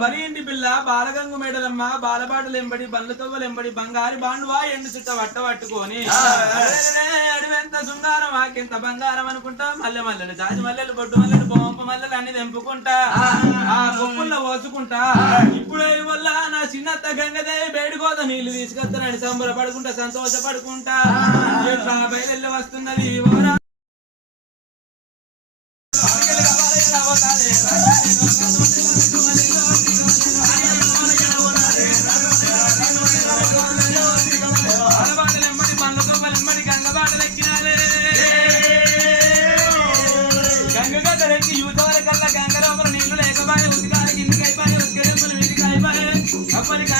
బలి ఇంటి పిల్ల బాలగంగు మేడలమ్మ బాలబాటలు ఎంబడి బండ్లతోవలు ఎంబడి బంగారి బాండువా ఎండు చుట్ట వట్ట పట్టుకొని అడివెంత శృంగారం ఆకెంత బంగారం అనుకుంటా మల్లె మల్లెలు జాజి మల్లెలు బొడ్డు మల్లెలు బొంప మల్లెలు అన్ని తెంపుకుంటా ఆ కొప్పుల్లో పోసుకుంటా ఇప్పుడే వల్ల నా చిన్నత్త గంగదే బేడుకోద నీళ్లు తీసుకొస్తానని సంబరపడుకుంటా సంతోషపడుకుంటా ఎట్లా బయలు వస్తున్నది యూత్ వరకల్లా గంగలో నీళ్లు లేకపోయి ఉతికాలి కిందికి అయిపోయి ఉతికేపులు వీటికి అయిపోయి అప్పటికి